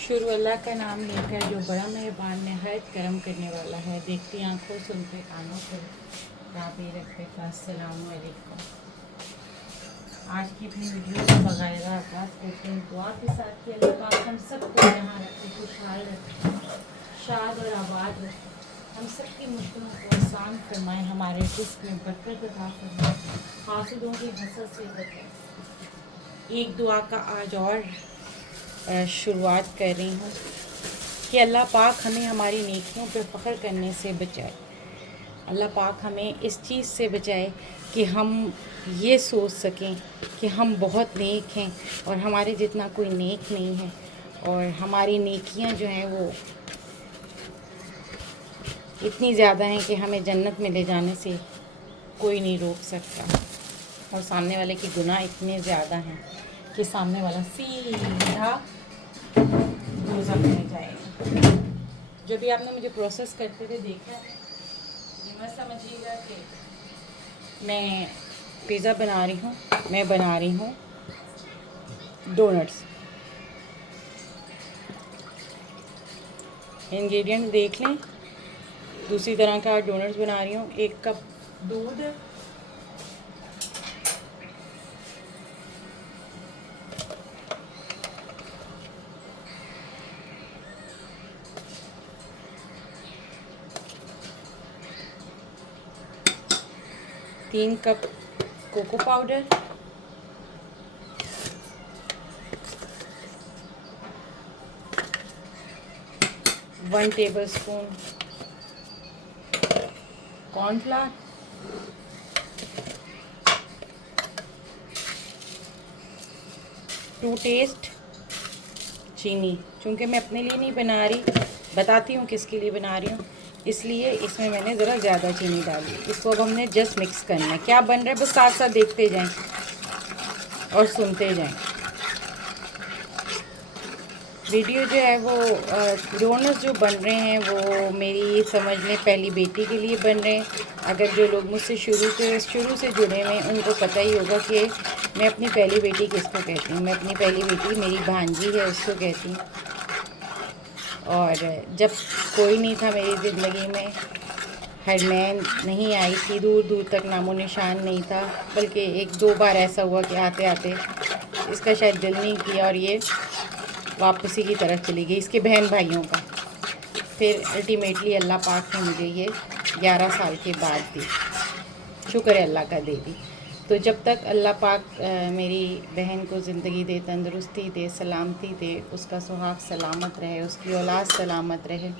शुरू अल्लाह का नाम लेकर जो बड़ा मेहरबान नहायत करम करने वाला है। देखती आंखों सुनते कानों को राबी रखते का अस्सलामु अलैकुम। आज की अपनी वीडियो को बगैर आगाज़ करते हैं दुआ के साथ कि अल्लाह पाक हम सबको यहाँ रखे, खुशहाल रखे, शाद और आबाद रखे, हम सबकी मुश्किलों को आसान फरमाएँ, हमारे रिस्क में बरकत अता फरमाएँ, हासिदों की हसद से बचाएँ। एक दुआ का आज और शुरुआत कर रही हूँ कि अल्लाह पाक हमें हमारी नेकियों पर फ़ख्र करने से बचाए। अल्लाह पाक हमें इस चीज़ से बचाए कि हम ये सोच सकें कि हम बहुत नेक हैं और हमारे जितना कोई नेक नहीं है, और हमारी नेकियां जो हैं वो इतनी ज़्यादा हैं कि हमें जन्नत में ले जाने से कोई नहीं रोक सकता, और सामने वाले की गुनाह इतने ज़्यादा हैं कि सामने वाला सीधा दोज़ख में जाएगा। जो भी आपने मुझे प्रोसेस करते हुए देखा है, ये मत समझिएगा कि मैं पिज़्ज़ा बना रही हूँ, मैं बना रही हूँ डोनट्स। इंग्रेडिएंट देख लें, दूसरी तरह का डोनट्स बना रही हूँ। 1 कप दूध, तीन cup cocoa powder, 1 tablespoon cornflour, 2 taste चीनी। चूँकि मैं अपने लिए नहीं बना रही, बताती हूँ किसके लिए बना रही हूँ, इसलिए इसमें मैंने ज़रा ज़्यादा चीनी डाली। इसको अब हमने जस्ट मिक्स करना है। क्या बन रहा है बस साथ साथ देखते जाएं और सुनते जाएं। वीडियो जो है वो डोनट्स जो बन रहे हैं वो मेरी समझ में पहली बेटी के लिए बन रहे हैं। अगर जो लोग मुझसे शुरू से जुड़े हुए हैं उनको पता ही होगा कि मैं अपनी पहली बेटी किसको कहती हूँ। मैं अपनी पहली बेटी मेरी भांजी है उसको कहती हूँ। और जब कोई नहीं था मेरी ज़िंदगी में, हरमैन नहीं आई थी, दूर दूर तक नामो निशान नहीं था, बल्कि 1-2 बार ऐसा हुआ कि आते आते इसका शायद दिल नहीं किया और ये वापसी की तरफ चली गई, इसके बहन भाइयों का। फिर अल्टीमेटली अल्लाह पाक ने मुझे ये 11 साल के बाद दी, शुक्र है अल्लाह का, दे दी। तो जब तक अल्लाह पाक मेरी बहन को ज़िंदगी दे, तंदुरुस्ती दे, सलामती दे, उसका सुहाग सलामत रहे, उसकी औलाद सलामत रहे,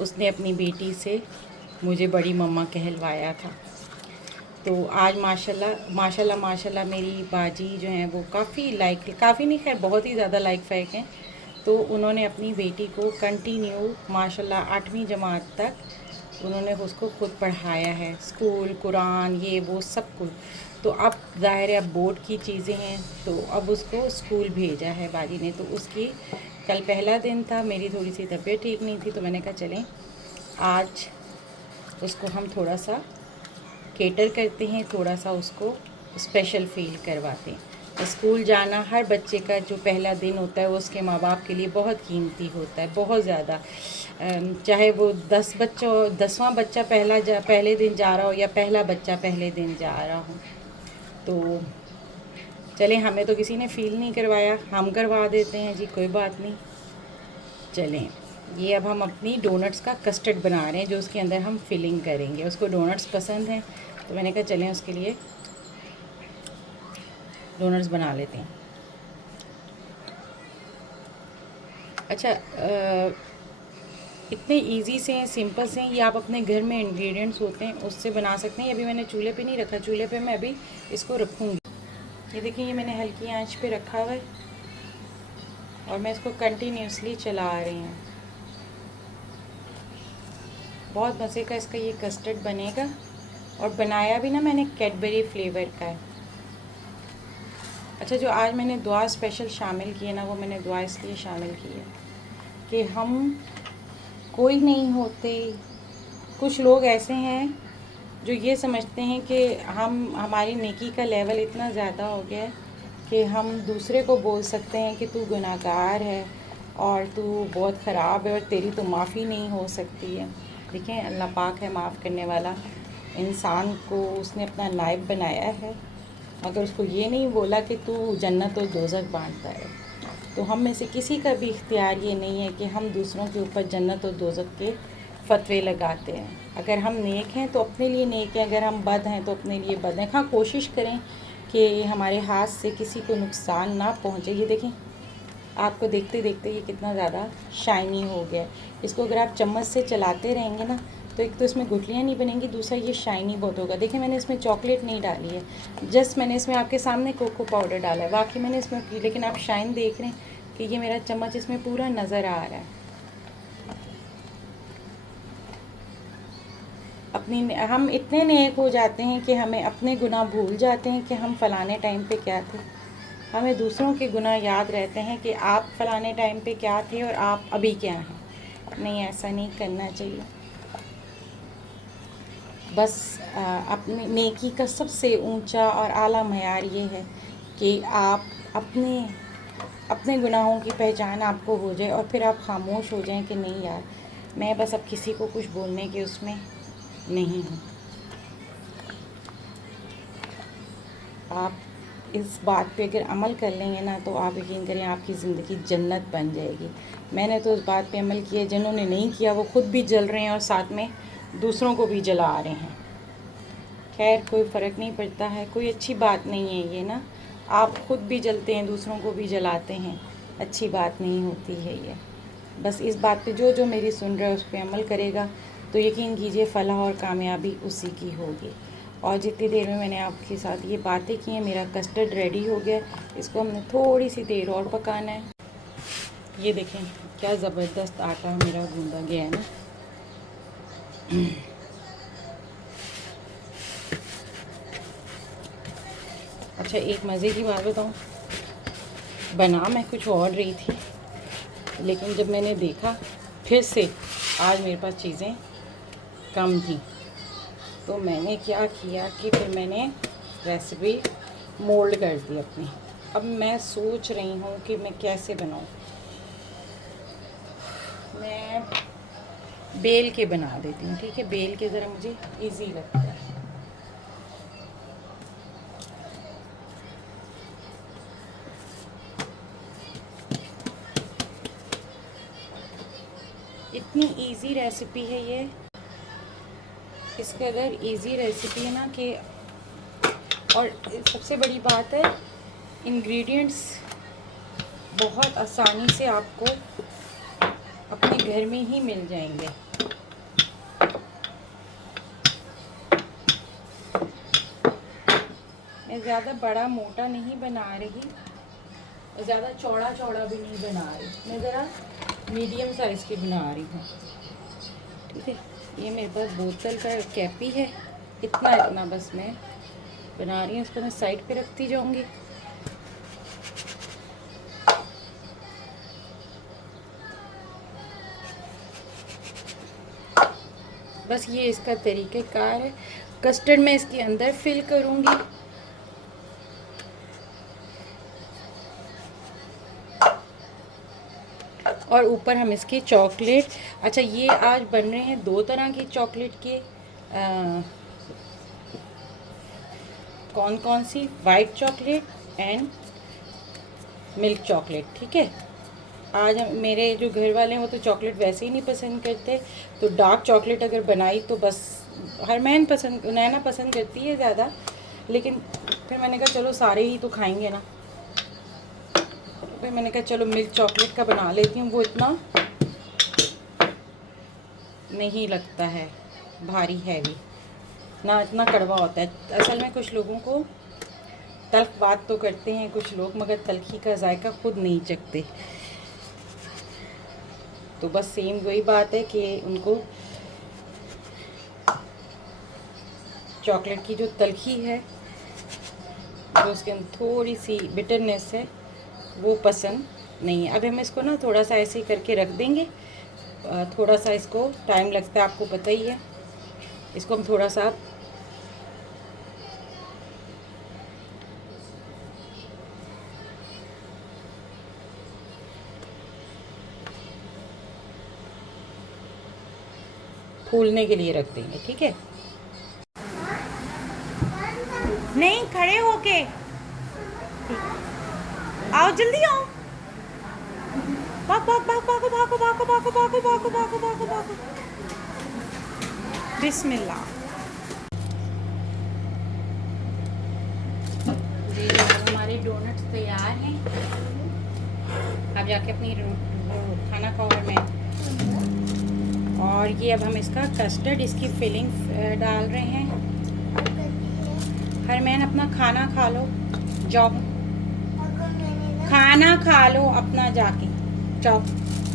उसने अपनी बेटी से मुझे बड़ी मम्मा कहलवाया था। तो आज माशाल्लाह माशाल्लाह माशाल्लाह मेरी बाजी जो हैं वो काफ़ी नहीं, खैर बहुत ही ज़्यादा लाइक फ़ैक हैं। तो उन्होंने अपनी बेटी को कंटिन्यू माशाल्लाह 8वीं जमात तक उन्होंने उसको खुद पढ़ाया है, स्कूल, कुरान, ये वो सब कुछ। तो अब ज़ाहिर है अब बोर्ड की चीज़ें हैं, तो अब उसको स्कूल भेजा है बाजी ने। तो उसकी कल पहला दिन था, मेरी थोड़ी सी तबीयत ठीक नहीं थी, तो मैंने कहा चलें आज उसको हम थोड़ा सा केटर करते हैं, थोड़ा सा उसको स्पेशल फ़ील करवाते हैं। स्कूल जाना हर बच्चे का जो पहला दिन होता है वो उसके माँ बाप के लिए बहुत कीमती होता है, बहुत ज़्यादा। चाहे वो 10वां बच्चा पहले दिन जा रहा हो या पहला बच्चा पहले दिन जा रहा हो। तो चलें, हमें तो किसी ने फ़ील नहीं करवाया, हम करवा देते हैं जी, कोई बात नहीं। चलें, ये अब हम अपनी डोनट्स का कस्टर्ड बना रहे हैं जो उसके अंदर हम फिलिंग करेंगे। उसको डोनट्स पसंद हैं, तो मैंने कहा चलें उसके लिए डोनट्स बना लेते हैं। अच्छा, इतने इजी से हैं, सिंपल से हैं, ये आप अपने घर में इंग्रेडिएंट्स होते हैं उससे बना सकते हैं। अभी मैंने चूल्हे पे नहीं रखा, चूल्हे पे मैं अभी इसको रखूँगी। ये देखिए, ये मैंने हल्की आंच पे रखा हुआ है और मैं इसको कंटिन्यूसली चला रही हूँ। बहुत मज़े का इसका ये कस्टर्ड बनेगा, और बनाया भी ना मैंने कैडबरी फ्लेवर का है। अच्छा, जो आज मैंने दुआ स्पेशल शामिल की है ना, वो मैंने दुआ इसलिए शामिल की है कि हम कोई नहीं होते। कुछ लोग ऐसे हैं जो ये समझते हैं कि हमारी नेकी का लेवल इतना ज़्यादा हो गया है कि हम दूसरे को बोल सकते हैं कि तू गुनाहगार है और तू बहुत ख़राब है और तेरी तो माफ़ी नहीं हो सकती है। देखें, अल्लाह पाक है माफ़ करने वाला। इंसान को उसने अपना नायब बनाया है, मगर उसको ये नहीं बोला कि तू जन्नत और दोज़ख बांटता है। तो हम में से किसी का भी इख्तियार ये नहीं है कि हम दूसरों के ऊपर जन्नत और दोज़ख के फतवे लगाते हैं। अगर हम नेक हैं तो अपने लिए नेक हैं, अगर हम बद हैं तो अपने लिए बद हैं। हाँ, कोशिश करें कि हमारे हाथ से किसी को नुकसान ना पहुँचे। ये देखें, आपको देखते देखते ये कितना ज़्यादा शाइनी हो गया है। इसको अगर आप चम्मच से चलाते रहेंगे ना, तो एक तो इसमें गुठलियाँ नहीं बनेंगी, दूसरा ये शाइनी बहुत होगा। देखिए, मैंने इसमें चॉकलेट नहीं डाली है, जस्ट मैंने इसमें आपके सामने कोको पाउडर डाला है। वाकई मैंने इसमें की, लेकिन आप शाइन देख रहे हैं कि ये मेरा चम्मच इसमें पूरा नज़र आ रहा है। हम इतने नेक हो जाते हैं कि हमें अपने गुनाह भूल जाते हैं कि हम फ़लाने टाइम पे क्या थे। हमें दूसरों के गुनाह याद रहते हैं कि आप फ़लाने टाइम पे क्या थे और आप अभी क्या हैं। नहीं, ऐसा नहीं करना चाहिए। बस अपनी नेकी का सबसे ऊंचा और आला मयार ये है कि आप अपने गुनाहों की पहचान आपको हो जाए और फिर आप ख़ामोश हो जाएं कि नहीं यार, मैं बस अब किसी को कुछ बोलने के उसमें नहीं हूँ। आप इस बात पे अगर अमल कर लेंगे ना, तो आप यकीन करें आपकी ज़िंदगी जन्नत बन जाएगी। मैंने तो उस बात पे अमल किया, जिन्होंने नहीं किया वो ख़ुद भी जल रहे हैं और साथ में दूसरों को भी जला रहे हैं। खैर, कोई फ़र्क नहीं पड़ता है, कोई अच्छी बात नहीं है ये ना। आप ख़ुद भी जलते हैं, दूसरों को भी जलाते हैं, अच्छी बात नहीं होती है ये। बस इस बात पे जो जो मेरी सुन रहा है उस पर अमल करेगा तो यकीन कीजिए फ़लाह और कामयाबी उसी की होगी। और जितनी देर में मैंने आपके साथ ये बातें की हैं, मेरा कस्टर्ड रेडी हो गया। इसको हमने थोड़ी सी देर और पकाना है। ये देखें क्या ज़बरदस्त आटा मेरा गूंदा गया है ना। अच्छा, एक मज़े की बात बताऊँ, बना मैं कुछ और रही थी, लेकिन जब मैंने देखा फिर से आज मेरे पास चीज़ें कम थी, तो मैंने क्या किया कि फिर मैंने रेसिपी मोल्ड कर दी अपनी। अब मैं सोच रही हूँ कि मैं कैसे बनाऊँ। मैं बेल के बना देती हूँ, ठीक है। बेल के ज़रा मुझे इजी लगता है। इतनी इजी रेसिपी है ये, इस कदर इजी रेसिपी है ना कि, और सबसे बड़ी बात है, इंग्रेडिएंट्स बहुत आसानी से आपको अपने घर में ही मिल जाएंगे। मैं ज़्यादा बड़ा मोटा नहीं बना रही और ज़्यादा चौड़ा चौड़ा भी नहीं बना रही, मैं ज़रा मीडियम साइज़ की बना रही हूँ, ठीक है। ये मेरे पास बोतल का कैपी है, इतना इतना बस मैं बना रही हूँ। इसको मैं साइड पे रखती जाऊँगी। बस ये इसका तरीक़ेकार है। कस्टर्ड मैं इसके अंदर फिल करूँगी। और ऊपर हम इसके चॉकलेट, अच्छा ये आज बन रहे हैं दो तरह के चॉकलेट के। कौन कौन सी? White chocolate and milk chocolate, ठीक है। आज मेरे जो घर वाले हैं वो तो चॉकलेट वैसे ही नहीं पसंद करते, तो डार्क चॉकलेट अगर बनाई तो बस हरमैन पसंद, नैना पसंद करती है ज़्यादा, लेकिन फिर मैंने कहा चलो सारे ही तो खाएंगे ना, फिर मैंने कहा चलो मिल्क चॉकलेट का बना लेती हूँ। वो इतना नहीं लगता है भारी हैवी, ना इतना कड़वा होता है। असल में कुछ लोगों को तल्ख बात तो करते हैं कुछ लोग, मगर तल्खी का जायका खुद नहीं चखते। तो बस सेम वही बात है कि उनको चॉकलेट की जो तल्खी है, जो उसके अंदर थोड़ी सी बिटरनेस है, वो पसंद नहीं है। अब हम इसको ना थोड़ा सा ऐसे करके रख देंगे। थोड़ा सा इसको टाइम लगता है, आपको पता ही है। इसको हम थोड़ा सा फूलने के लिए रख देंगे, ठीक है। नहीं, खड़े होके आओ, जल्दी आओ। भागो भागो भागो भागो भागो भागो भागो भागो भागो भागो भागो। बिस्मिल्लाह। जी, हमारे डोनट्स तैयार हैं। आप जाके अपनी खाना खाओ और मैं। और ये अब हम इसका कस्टर्ड, इसकी फिलिंग डाल रहे हैं। हरमैन अपना खाना खा लो, जाओ खाना खा लो अपना जाके, जाओ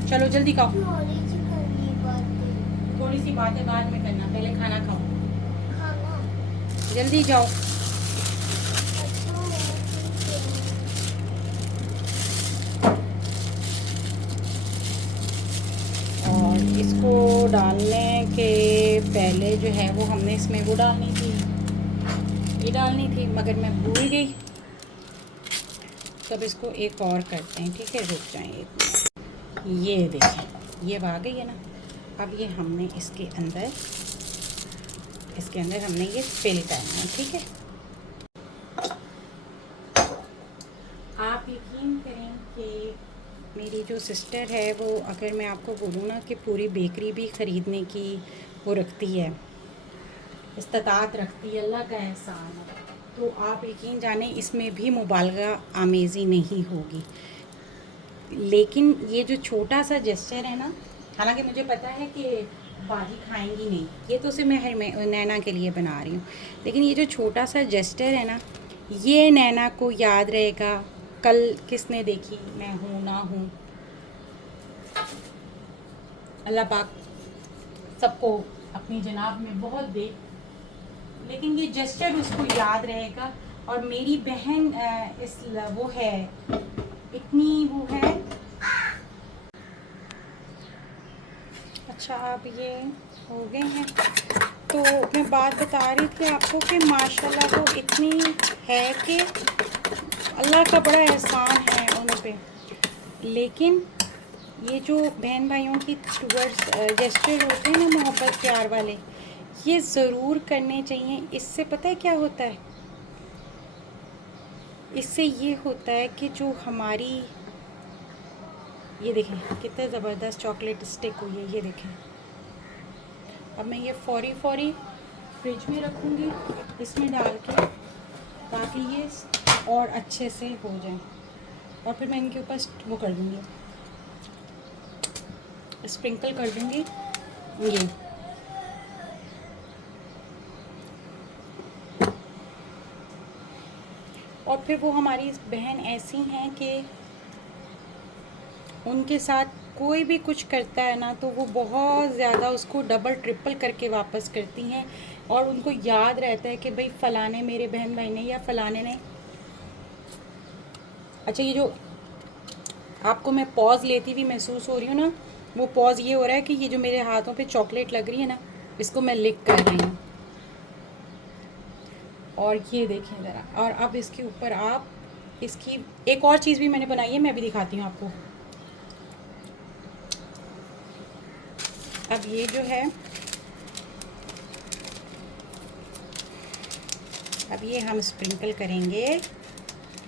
चलो जल्दी खाओ। थोड़ी सी बातें बाद में करना, पहले खाना खाओ, जल्दी जाओ। और इसको डालने के पहले जो है वो हमने इसमें वो डालनी थी, ये डालनी थी, मगर मैं भूल गई। तब इसको एक और करते हैं, ठीक है, रुक जाएं। ये देखें, ये आ गई है ना। अब ये हमने इसके अंदर हमने ये फिल करना है, ठीक है। आप यकीन करें कि मेरी जो सिस्टर है वो, अगर मैं आपको बोलूँ ना कि पूरी बेकरी भी ख़रीदने की वो रखती है, इस्तात रखती है, अल्लाह का एहसान है, तो आप यकीन जाने इसमें भी मुबालगा आमेज़ी नहीं होगी। लेकिन ये जो छोटा सा जेस्चर है ना, हालांकि मुझे पता है कि बाजी खाएंगी नहीं, ये तो सिर्फ मैं नैना के लिए बना रही हूँ, लेकिन ये जो छोटा सा जेस्चर है ना, ये नैना को याद रहेगा। कल किसने देखी, मैं हूँ ना हूँ, अल्लाह पाक सबको अपनी जनाब में बहुत दे, लेकिन ये जेस्चर उसको याद रहेगा। और मेरी बहन इस वो है, इतनी वो है। अच्छा, अब ये हो गए हैं, तो मैं बात बता रही थी आपको कि माशाल्लाह वो इतनी है कि अल्लाह का बड़ा एहसान है उन पे। लेकिन ये जो बहन भाइयों की टूवर्ड्स जेस्चर होते हैं ना, मोहब्बत प्यार वाले, ये ज़रूर करने चाहिए। इससे पता है क्या होता है, इससे ये होता है कि जो हमारी, ये देखें कितना ज़बरदस्त चॉकलेट स्टिक हुई है, ये देखें। अब मैं ये फौरी फ्रिज में रखूँगी इसमें डाल के, ताकि ये और अच्छे से हो जाए। और फिर मैं इनके ऊपर वो कर दूँगी, स्प्रिंकल कर दूँगी ये। और फिर वो हमारी बहन ऐसी हैं कि उनके साथ कोई भी कुछ करता है ना, तो वो बहुत ज़्यादा उसको डबल ट्रिपल करके वापस करती हैं। और उनको याद रहता है कि भाई फ़लाने मेरे बहन भाई ने या फ़लाने ने। अच्छा, ये जो आपको मैं पॉज लेती हुई महसूस हो रही हूँ ना, वो पॉज ये हो रहा है कि ये जो मेरे हाथों पे चॉकलेट लग रही है ना, इसको मैं लिक कर रही हूँ। और ये देखें ज़रा, और अब इसके ऊपर आप इसकी एक और चीज़ भी मैंने बनाई है, मैं भी दिखाती हूँ आपको। अब ये जो है, अब ये हम स्प्रिंकल करेंगे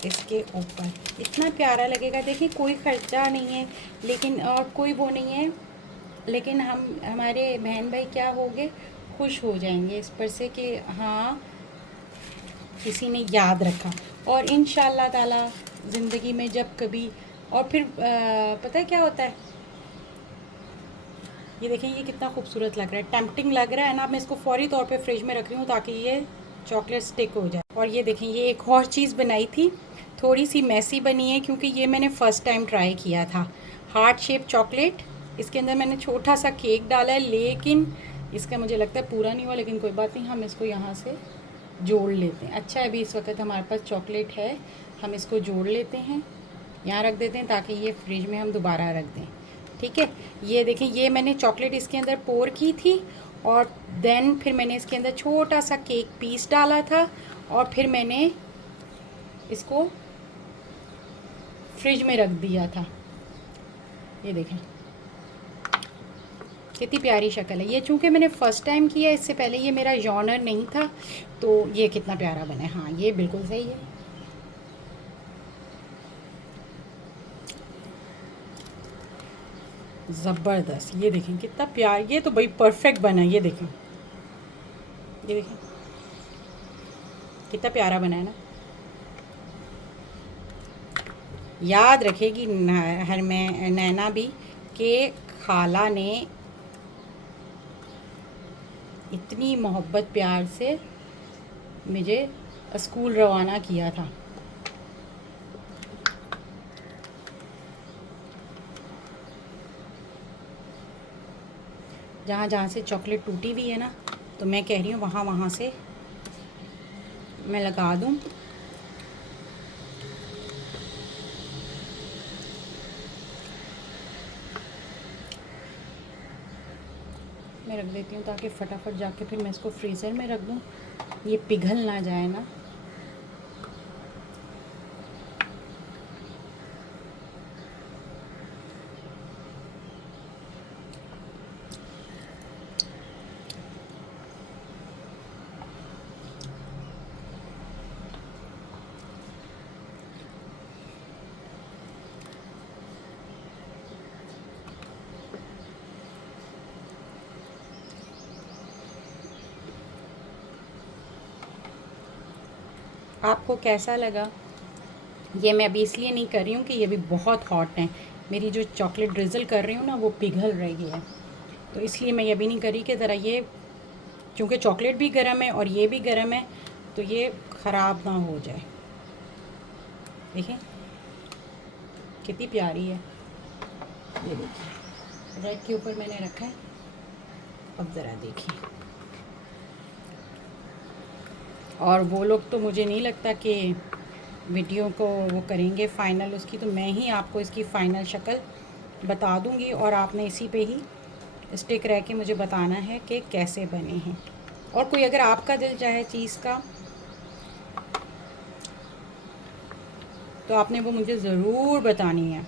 इसके ऊपर, इतना प्यारा लगेगा। देखिए कोई खर्चा नहीं है, लेकिन और कोई वो नहीं है, लेकिन हमारे बहन भाई क्या होंगे, खुश हो जाएंगे इस पर से कि हाँ किसी ने याद रखा। और इंशाअल्लाह ताला ज़िंदगी में जब कभी, और फिर पता है क्या होता है, ये देखें ये कितना खूबसूरत लग रहा है, टेम्पटिंग लग रहा है ना। अब मैं इसको फौरी तौर पे फ्रिज में रख रही हूँ ताकि ये चॉकलेट स्टिक हो जाए। और ये देखें, ये एक और चीज़ बनाई थी, थोड़ी सी मैसी बनी है क्योंकि ये मैंने फ़र्स्ट टाइम ट्राई किया था। हार्ट शेप चॉकलेट, इसके अंदर मैंने छोटा सा केक डाला है, लेकिन इसका मुझे लगता है पूरा नहीं हुआ, लेकिन कोई बात नहीं, हम इसको यहाँ से जोड़ लेते हैं। अच्छा, अभी इस वक्त हमारे पास चॉकलेट है, हम इसको जोड़ लेते हैं, यहाँ रख देते हैं ताकि ये फ्रिज में हम दोबारा रख दें, ठीक है। ये देखें, ये मैंने चॉकलेट इसके अंदर पोर की थी, और देन फिर मैंने इसके अंदर छोटा सा केक पीस डाला था, और फिर मैंने इसको फ्रिज में रख दिया था। ये देखें, कितनी प्यारी शक्ल है ये। चूँकि मैंने फ़र्स्ट टाइम किया, इससे पहले ये मेरा जॉनर नहीं था, तो ये कितना प्यारा बना है। हाँ, ये बिल्कुल सही है। ज़बरदस्त, ये देखें कितना प्यार, ये तो भाई परफेक्ट बना है। ये देखें, ये देखें कितना प्यारा बना है ना। याद रखेगी हर में नैना भी कि खाला ने इतनी मोहब्बत प्यार से मुझे स्कूल रवाना किया था। जहाँ जहाँ से चॉकलेट टूटी हुई है ना, तो मैं कह रही हूँ वहाँ वहाँ से मैं लगा दूँ। मैं रख देती हूँ ताकि फटाफट जाके फिर मैं इसको फ्रीज़र में रख दूँ, ये पिघल ना जाए ना। आपको कैसा लगा? ये मैं अभी इसलिए नहीं कर रही हूँ कि ये भी बहुत हॉट है। मेरी जो चॉकलेट ड्रिज़ल कर रही हूँ ना, वो पिघल रही है, तो इसलिए मैं ये भी नहीं कर रही कि ज़रा ये, क्योंकि चॉकलेट भी गर्म है और ये भी गर्म है, तो ये ख़राब ना हो जाए। देखिए कितनी प्यारी है। ये देखिए रेड के ऊपर मैंने रखा है। अब ज़रा देखिए, और वो लोग तो मुझे नहीं लगता कि वीडियो को वो करेंगे फ़ाइनल उसकी, तो मैं ही आपको इसकी फ़ाइनल शक्ल बता दूंगी और आपने इसी पे ही स्टिक रह के मुझे बताना है कि कैसे बने हैं। और कोई अगर आपका दिल चाहे चीज़ का, तो आपने वो मुझे ज़रूर बतानी है।